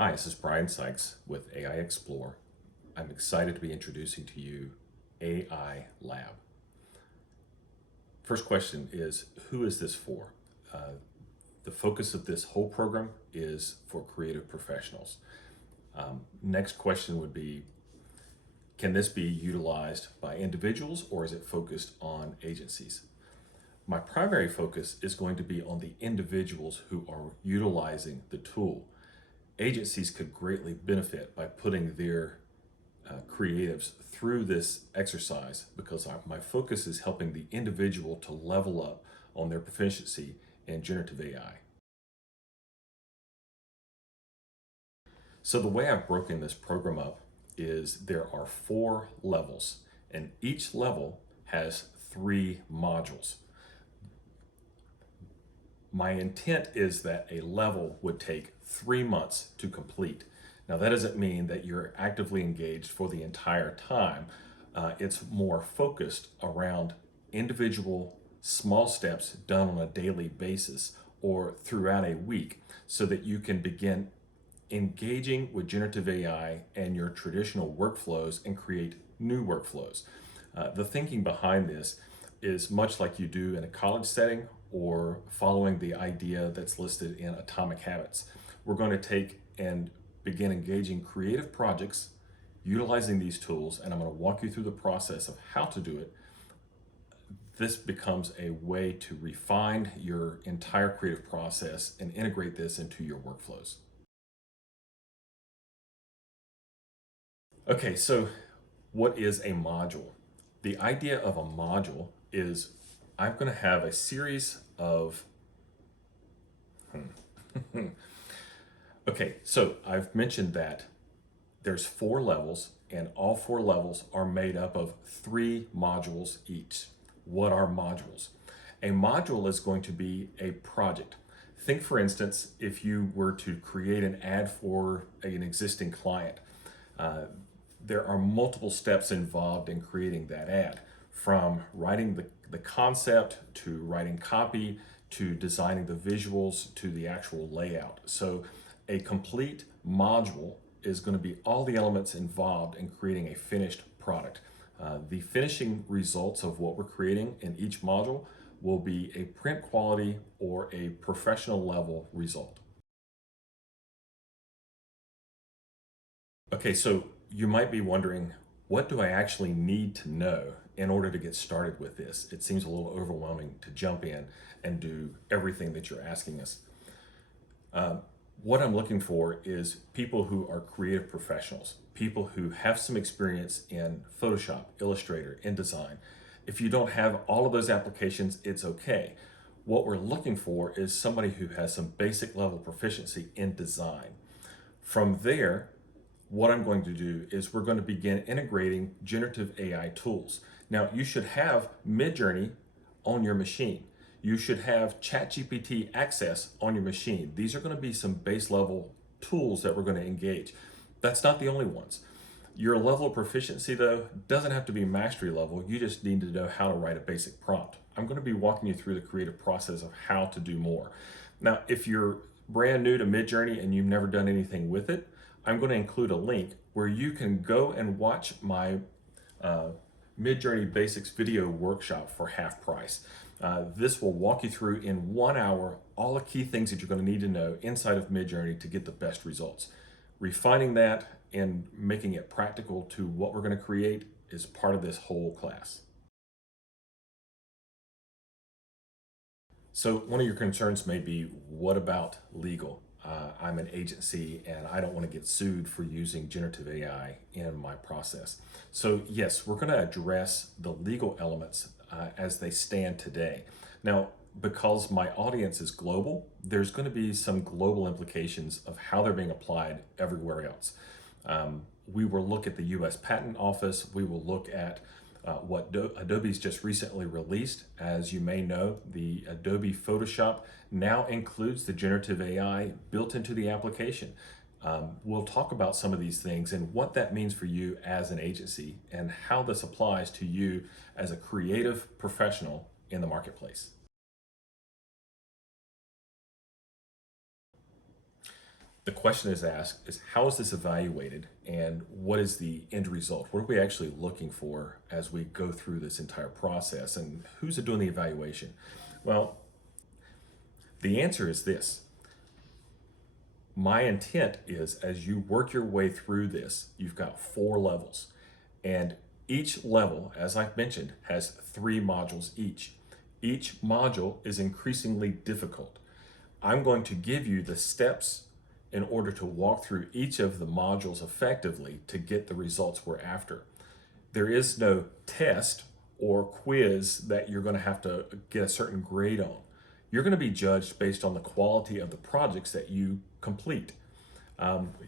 Hi, this is Brian Sykes with AI Explore. I'm excited to be introducing to you AI Lab. First question is, who is this for? The focus of this whole program is for creative professionals. Next question would be, can this be utilized by individuals or is it focused on agencies? My primary focus is going to be on the individuals who are utilizing the tool. Agencies could greatly benefit by putting their creatives through this exercise because my focus is helping the individual to level up on their proficiency in generative AI. So the way I've broken this program up is there are 4 levels, and each level has 3 modules. My intent is that a level would take 3 months to complete. Now, that doesn't mean that you're actively engaged for the entire time. It's more focused around individual small steps done on a daily basis or throughout a week so that you can begin engaging with generative AI and your traditional workflows and create new workflows. The thinking behind this is much like you do in a college setting or following the idea that's listed in Atomic Habits. We're going to take and begin engaging creative projects utilizing these tools, and I'm going to walk you through the process of how to do it. This becomes a way to refine your entire creative process and integrate this into your workflows. Okay, so what is a module? The idea of a module is I'm going to have a series of okay, so I've mentioned that there's 4 levels, and all 4 levels are made up of 3 modules each. What are modules? A module is going to be a project. Think, for instance, if you were to create an ad for an existing client. There are multiple steps involved in creating that ad, from writing the concept to writing copy to designing the visuals to the actual layout. So a complete module is going to be all the elements involved in creating a finished product. The finishing results of what we're creating in each module will be a print quality or a professional level result. Okay, so you might be wondering, what do I actually need to know in order to get started with this? It seems a little overwhelming to jump in and do everything that you're asking us. What I'm looking for is people who are creative professionals, people who have some experience in Photoshop, Illustrator, InDesign. If you don't have all of those applications, it's okay. What we're looking for is somebody who has some basic level proficiency in design. From there, what I'm going to do is we're going to begin integrating generative AI tools. Now, you should have Midjourney on your machine. You should have ChatGPT access on your machine. These are going to be some base level tools that we're going to engage. That's not the only ones. Your level of proficiency, though, doesn't have to be mastery level. You just need to know how to write a basic prompt. I'm going to be walking you through the creative process of how to do more. Now, if you're brand new to Midjourney and you've never done anything with it, I'm going to include a link where you can go and watch my Midjourney Basics video workshop for half price. This will walk you through in 1 hour all the key things that you're going to need to know inside of Midjourney to get the best results. Refining that and making it practical to what we're going to create is part of this whole class. So one of your concerns may be, what about legal? I'm an agency and I don't want to get sued for using generative AI in my process. So yes, we're going to address the legal elements as they stand today. Now, because my audience is global, there's going to be some global implications of how they're being applied everywhere else. We will look at the US Patent Office. We will look at what Adobe's just recently released. As you may know, the Adobe Photoshop now includes the generative AI built into the application. We'll talk about some of these things and what that means for you as an agency and how this applies to you as a creative professional in the marketplace. The question is asked is how is this evaluated and what is the end result? What are we actually looking for as we go through this entire process, and who's doing the evaluation? Well, the answer is this. My intent is as you work your way through this, you've got 4 levels, and each level, as I've mentioned, has 3 modules each. Each module is increasingly difficult. I'm going to give you the steps in order to walk through each of the modules effectively to get the results we're after. There is no test or quiz that you're going to have to get a certain grade on. You're going to be judged based on the quality of the projects that you complete.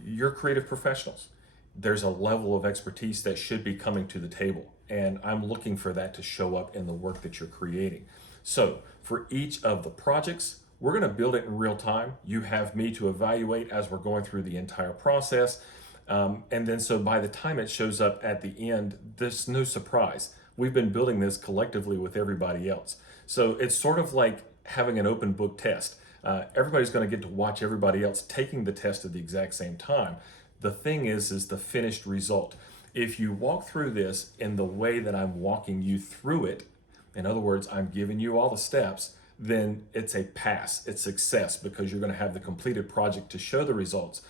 You're creative professionals. There's a level of expertise that should be coming to the table, and I'm looking for that to show up in the work that you're creating. So for each of the projects, we're going to build it in real time. You have me to evaluate as we're going through the entire process. And then so by the time it shows up at the end, there's no surprise. We've been building this collectively with everybody else. So it's sort of like having an open book test. Everybody's going to get to watch everybody else taking the test at the exact same time. The thing is the finished result. If you walk through this in the way that I'm walking you through it, in other words, I'm giving you all the steps, then it's a pass, it's success, because you're going to have the completed project to show the results.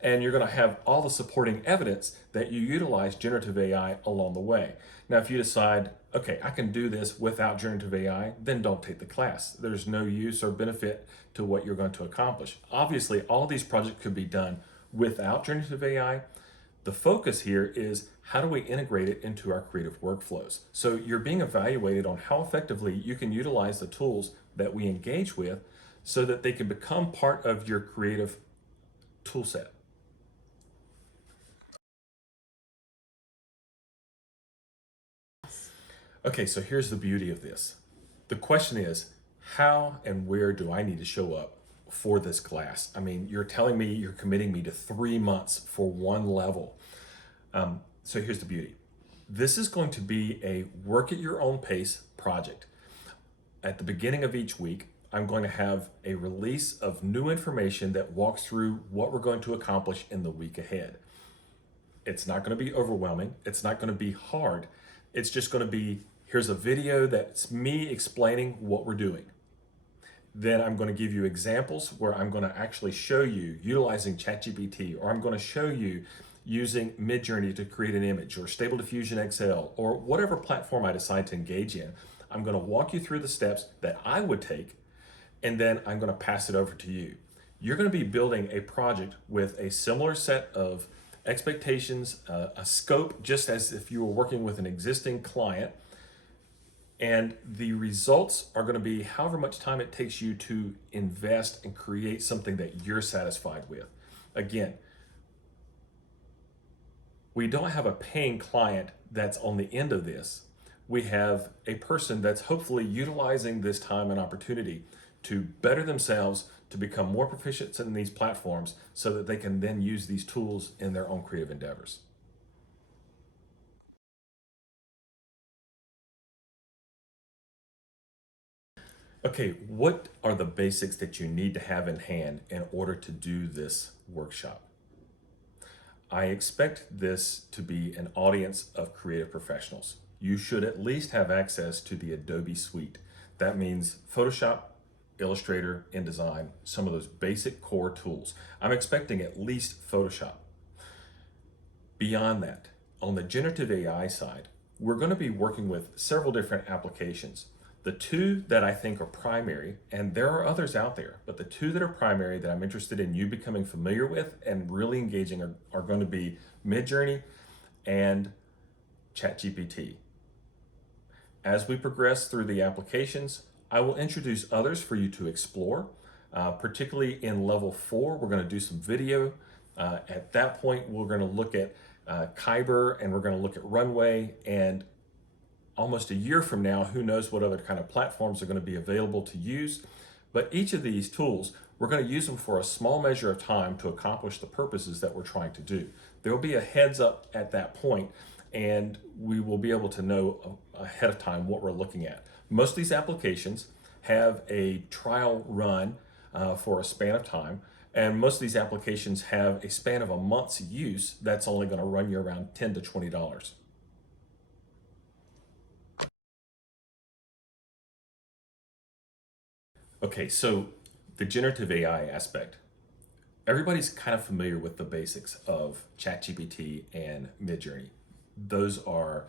And you're going to have all the supporting evidence that you utilize generative AI along the way. Now, if you decide, okay, I can do this without generative AI, then don't take the class. There's no use or benefit to what you're going to accomplish. Obviously, all of these projects could be done without generative AI. The focus here is how do we integrate it into our creative workflows? So you're being evaluated on how effectively you can utilize the tools that we engage with so that they can become part of your creative tool set. Okay, so here's the beauty of this. The question is, how and where do I need to show up for this class? I mean, you're telling me you're committing me to 3 months for one level. So here's the beauty. This is going to be a work at your own pace project. At the beginning of each week, I'm going to have a release of new information that walks through what we're going to accomplish in the week ahead. It's not going to be overwhelming. It's not going to be hard. It's just going to be, here's a video that's me explaining what we're doing. Then I'm going to give you examples where I'm going to actually show you utilizing ChatGPT, or I'm going to show you using Midjourney to create an image, or Stable Diffusion XL, or whatever platform I decide to engage in. I'm going to walk you through the steps that I would take, and then I'm going to pass it over to you. You're going to be building a project with a similar set of expectations, a scope, just as if you were working with an existing client. And the results are going to be however much time it takes you to invest and create something that you're satisfied with. Again, we don't have a paying client that's on the end of this. We have a person that's hopefully utilizing this time and opportunity to better themselves, to become more proficient in these platforms so that they can then use these tools in their own creative endeavors. Okay, what are the basics that you need to have in hand in order to do this workshop? I expect this to be an audience of creative professionals. You should at least have access to the Adobe suite. That means Photoshop, Illustrator, InDesign, some of those basic core tools. I'm expecting at least Photoshop. Beyond that, on the generative AI side, we're going to be working with several different applications. The 2 that I think are primary, and there are others out there, but the 2 that are primary that I'm interested in you becoming familiar with and really engaging are going to be Midjourney and ChatGPT. As we progress through the applications, I will introduce others for you to explore. Particularly in level 4, we're going to do some video. At that point, we're going to look at Kyber, and we're going to look at Runway, and almost a year from now, who knows what other kind of platforms are going to be available to use. But each of these tools, we're going to use them for a small measure of time to accomplish the purposes that we're trying to do. There will be a heads up at that point, and we will be able to know ahead of time what we're looking at. Most of these applications have a trial run for a span of time, And most of these applications have a span of a month's use that's only going to run you around $10 to $20. Okay, so the generative AI aspect. Everybody's kind of familiar with the basics of ChatGPT and Midjourney. Those are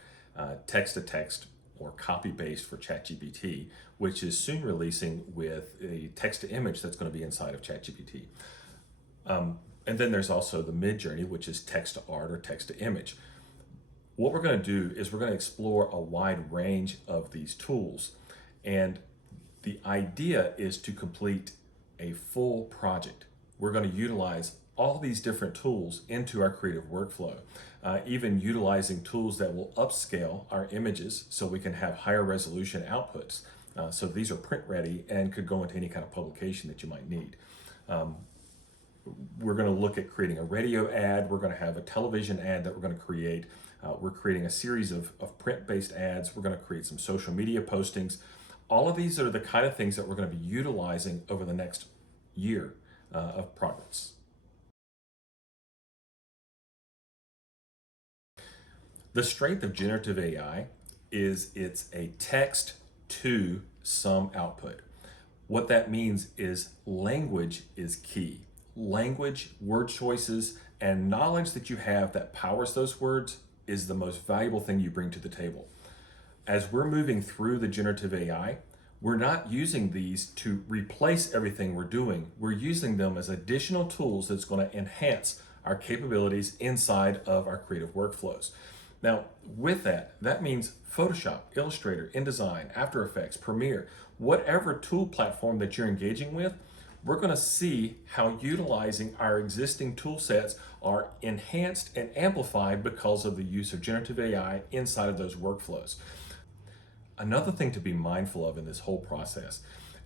text to text or copy based for ChatGPT, which is soon releasing with a text to image that's going to be inside of ChatGPT. And then there's also the Midjourney, which is text to art or text to image. What we're going to do is we're going to explore a wide range of these tools. And the idea is to complete a full project. We're going to utilize all these different tools into our creative workflow, even utilizing tools that will upscale our images so we can have higher resolution outputs. So these are print ready and could go into any kind of publication that you might need. We're going to look at creating a radio ad. We're going to have a television ad that we're going to create. We're creating a series of print-based ads. We're going to create some social media postings. All of these are the kind of things that we're going to be utilizing over the next year of progress. The strength of generative AI is it's a text to some output. What that means is language is key. Language, word choices, and knowledge that you have that powers those words is the most valuable thing you bring to the table. As we're moving through the generative AI, we're not using these to replace everything we're doing. We're using them as additional tools that's going to enhance our capabilities inside of our creative workflows. Now, with that, that means Photoshop, Illustrator, InDesign, After Effects, Premiere, whatever tool platform that you're engaging with, we're going to see how utilizing our existing tool sets are enhanced and amplified because of the use of generative AI inside of those workflows. Another thing to be mindful of in this whole process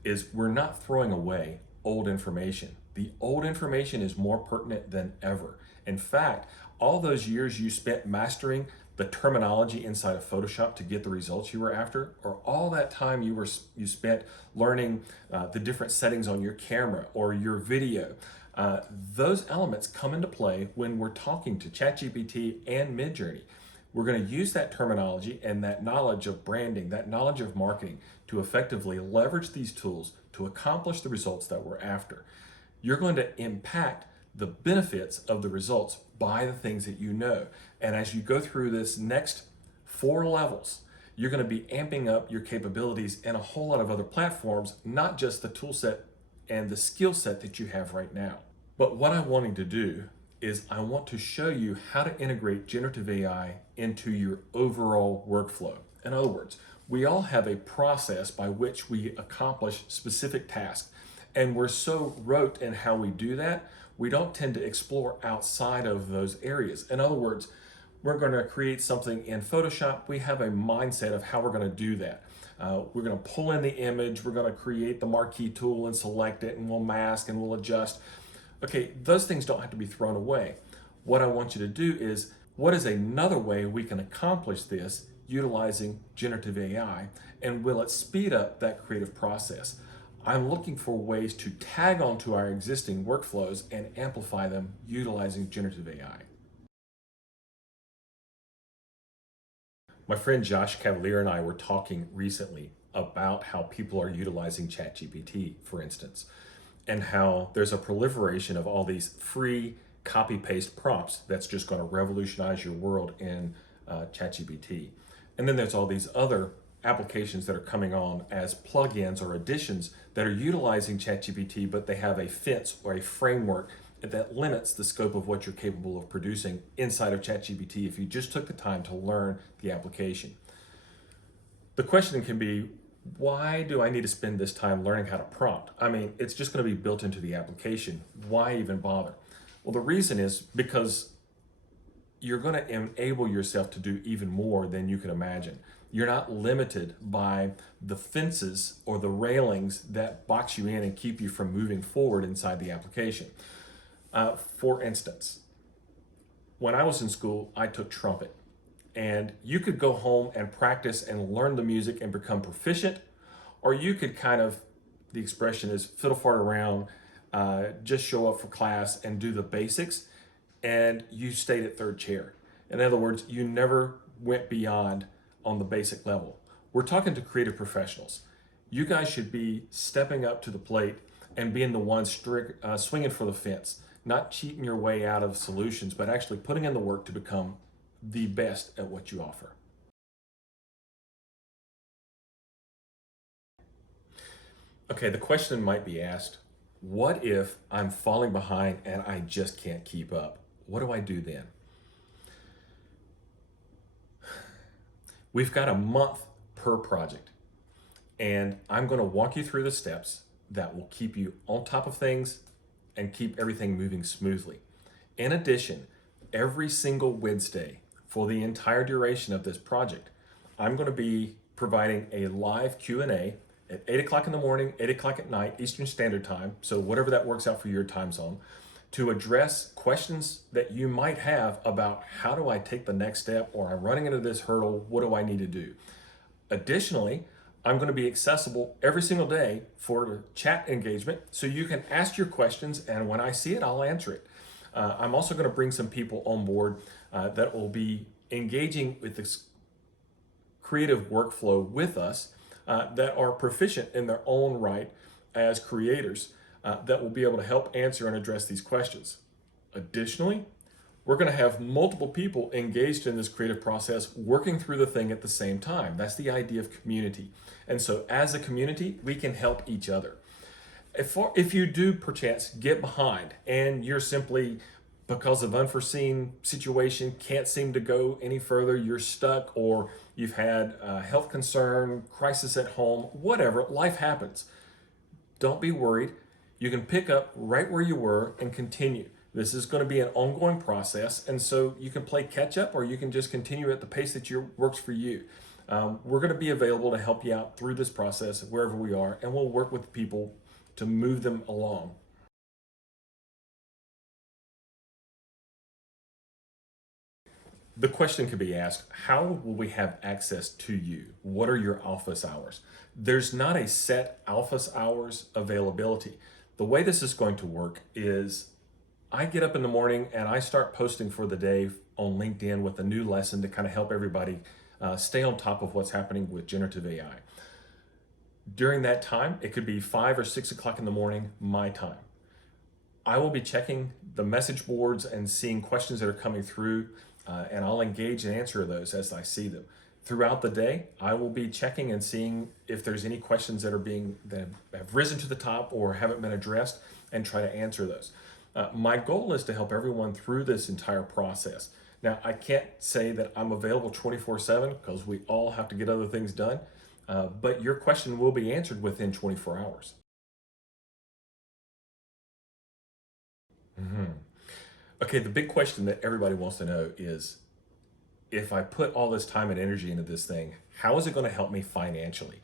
is we're not throwing away old information. The old information is more pertinent than ever. In fact, all those years you spent mastering the terminology inside of Photoshop to get the results you were after, or all that time you spent learning the different settings on your camera or your video, those elements come into play when we're talking to ChatGPT and Midjourney. We're going to use that terminology and that knowledge of branding, that knowledge of marketing to effectively leverage these tools to accomplish the results that we're after. You're going to impact the benefits of the results by the things that you know. And as you go through this next 4 levels, you're going to be amping up your capabilities in a whole lot of other platforms, not just the tool set and the skill set that you have right now. But what I'm wanting to do is I want to show you how to integrate generative AI into your overall workflow. In other words, we all have a process by which we accomplish specific tasks. And we're so rote in how we do that, we don't tend to explore outside of those areas. In other words, we're going to create something in Photoshop. We have a mindset of how we're going to do that. We're going to pull in the image. We're going to create the marquee tool and select it, and we'll mask and we'll adjust. Okay, those things don't have to be thrown away. What I want you to do is, what is another way we can accomplish this utilizing generative AI, and will it speed up that creative process? I'm looking for ways to tag onto our existing workflows and amplify them utilizing generative AI. My friend Josh Cavalier and I were talking recently about how people are utilizing ChatGPT, for instance, and how there's a proliferation of all these free copy-paste prompts that's just going to revolutionize your world in ChatGPT. And then there's all these other applications that are coming on as plugins or additions that are utilizing ChatGPT, but they have a fence or a framework that limits the scope of what you're capable of producing inside of ChatGPT if you just took the time to learn the application. The question can be, why do I need to spend this time learning how to prompt? I mean, it's just going to be built into the application. Why even bother? Well, the reason is because you're going to enable yourself to do even more than you can imagine. You're not limited by the fences or the railings that box you in and keep you from moving forward inside the application. For instance, when I was in school, I took trumpet. And you could go home and practice and learn the music and become proficient, or you could kind of, the expression is fiddle fart around just show up for class and do the basics, and you stayed at third chair. In other words, you never went beyond on the basic level. We're talking to creative professionals. You guys should be stepping up to the plate and being the ones swinging for the fence, not cheating your way out of solutions, but actually putting in the work to become the best at what you offer. Okay, the question might be asked, what if I'm falling behind and I just can't keep up? What do I do then? We've got a month per project, and I'm going to walk you through the steps that will keep you on top of things and keep everything moving smoothly. In addition, every single Wednesday for the entire duration of this project, I'm going to be providing a live Q&A at 8 o'clock in the morning, 8 o'clock at night, Eastern Standard Time, so whatever that works out for your time zone, to address questions that you might have about how do I take the next step, or I'm running into this hurdle, what do I need to do? Additionally, I'm going to be accessible every single day for chat engagement, so you can ask your questions, and when I see it, I'll answer it. I'm also going to bring some people on board that will be engaging with this creative workflow with us that are proficient in their own right as creators that will be able to help answer and address these questions. Additionally, we're going to have multiple people engaged in this creative process working through the thing at the same time. That's the idea of community. And so as a community, we can help each other. If you do perchance get behind and you're simply, because of unforeseen situation, can't seem to go any further, you're stuck, or you've had a health concern, crisis at home, whatever, life happens. Don't be worried. You can pick up right where you were and continue. This is going to be an ongoing process, and so you can play catch up, or you can just continue at the pace that works for you. We're going to be available to help you out through this process wherever we are, and we'll work with people to move them along. The question could be asked, how will we have access to you? What are your office hours? There's not a set office hours availability. The way this is going to work is I get up in the morning and I start posting for the day on LinkedIn with a new lesson to kind of help everybody stay on top of what's happening with generative AI. During that time, it could be 5 or 6 o'clock in the morning, my time. I will be checking the message boards and seeing questions that are coming through, and I'll engage and answer those as I see them. Throughout the day, I will be checking and seeing if there's any questions that have risen to the top or haven't been addressed, and try to answer those. My goal is to help everyone through this entire process. Now, I can't say that I'm available 24/7 because we all have to get other things done, but your question will be answered within 24 hours. Mhm. Okay, the big question that everybody wants to know is, if I put all this time and energy into this thing, how is it going to help me financially?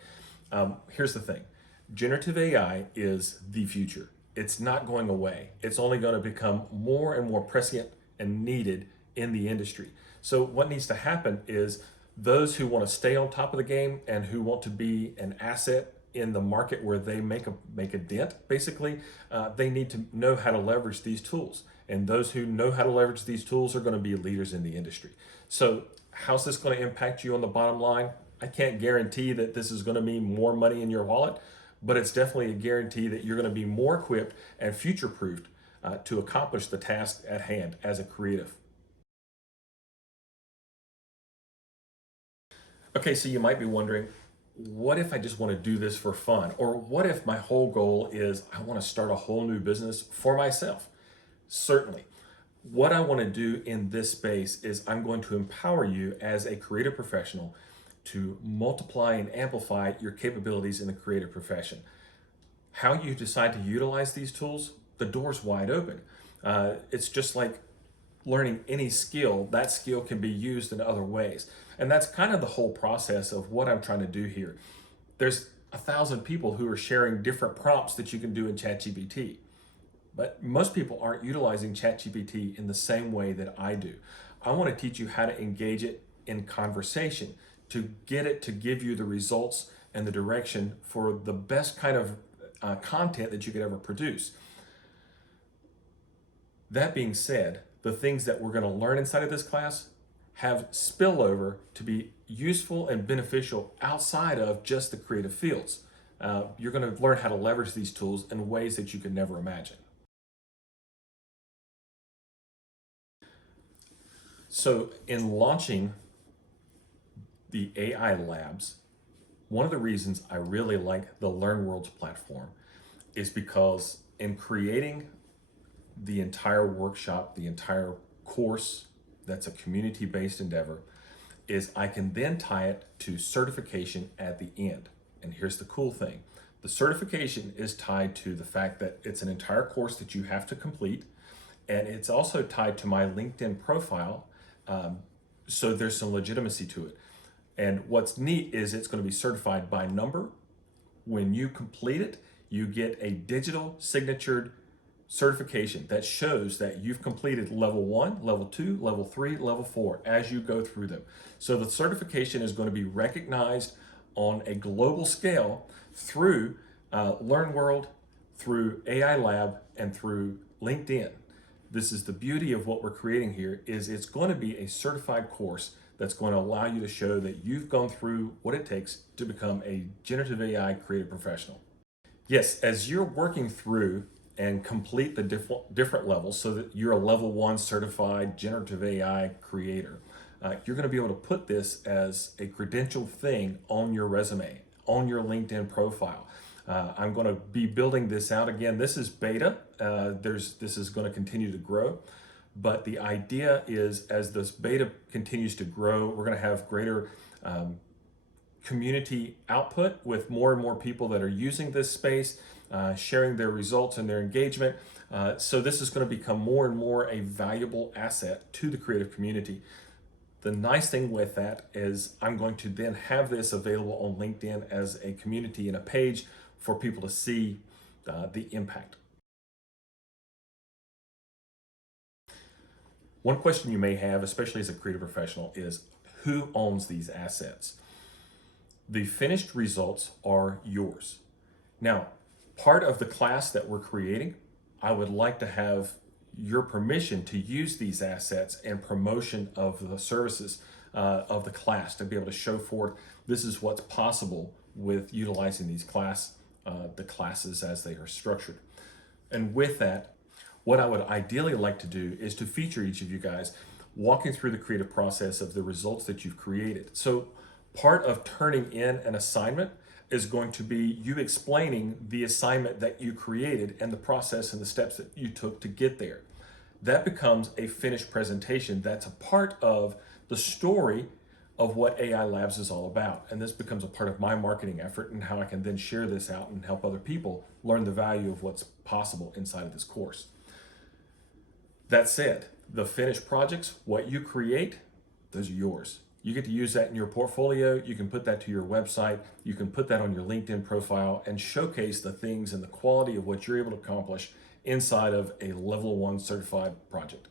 Here's the thing. Generative AI is the future. It's not going away. It's only going to become more and more prescient and needed in the industry. So what needs to happen is those who want to stay on top of the game and who want to be an asset in the market where they make a dent, basically, they need to know how to leverage these tools. And those who know how to leverage these tools are going to be leaders in the industry. So how's this going to impact you on the bottom line? I can't guarantee that this is going to mean more money in your wallet, but it's definitely a guarantee that you're going to be more equipped and future-proofed to accomplish the task at hand as a creative. Okay, so you might be wondering, what if I just want to do this for fun? Or what if my whole goal is I want to start a whole new business for myself? Certainly. What I want to do in this space is I'm going to empower you as a creative professional to multiply and amplify your capabilities in the creative profession. How you decide to utilize these tools, the door's wide open. It's just like learning any skill, that skill can be used in other ways. And that's kind of the whole process of what I'm trying to do here. There's 1,000 people who are sharing different prompts that you can do in ChatGPT. But most people aren't utilizing ChatGPT in the same way that I do. I want to teach you how to engage it in conversation, to get it to give you the results and the direction for the best kind of content that you could ever produce. That being said, the things that we're going to learn inside of this class have spillover to be useful and beneficial outside of just the creative fields. You're going to learn how to leverage these tools in ways that you could never imagine. So, in launching the AI labs, one of the reasons I really like the LearnWorlds platform is because in creating the entire workshop, the entire course that's a community-based endeavor, is I can then tie it to certification at the end. And here's the cool thing. The certification is tied to the fact that it's an entire course that you have to complete, and it's also tied to my LinkedIn profile, so there's some legitimacy to it. And what's neat is it's going to be certified by number. When you complete it, you get a digital signatured certification that shows that you've completed level 1, level 2, level 3, level 4 as you go through them. So the certification is going to be recognized on a global scale through LearnWorld, through AI Lab, and through LinkedIn. This is the beauty of what we're creating here, is it's going to be a certified course that's going to allow you to show that you've gone through what it takes to become a generative AI creative professional. Yes, as you're working through and complete the different levels so that you're a level 1 certified generative AI creator, you're going to be able to put this as a credentialed thing on your resume, on your LinkedIn profile. I'm going to be building this out again. This is beta. This is going to continue to grow. But the idea is, as this beta continues to grow, we're going to have greater community output with more and more people that are using this space, sharing their results and their engagement. So this is going to become more and more a valuable asset to the creative community. The nice thing with that is I'm going to then have this available on LinkedIn as a community and a page for people to see the impact. One question you may have, especially as a creative professional, is who owns these assets? The finished results are yours. Now, part of the class that we're creating, I would like to have your permission to use these assets and promotion of the services of the class, to be able to show forth this is what's possible with utilizing these the classes as they are structured. And with that, what I would ideally like to do is to feature each of you guys walking through the creative process of the results that you've created. So part of turning in an assignment is going to be you explaining the assignment that you created and the process and the steps that you took to get there. That becomes a finished presentation that's a part of the story of what AI Labs is all about. And this becomes a part of my marketing effort and how I can then share this out and help other people learn the value of what's possible inside of this course. That said, the finished projects, what you create, those are yours. You get to use that in your portfolio. You can put that to your website. You can put that on your LinkedIn profile and showcase the things and the quality of what you're able to accomplish inside of a level 1 certified project.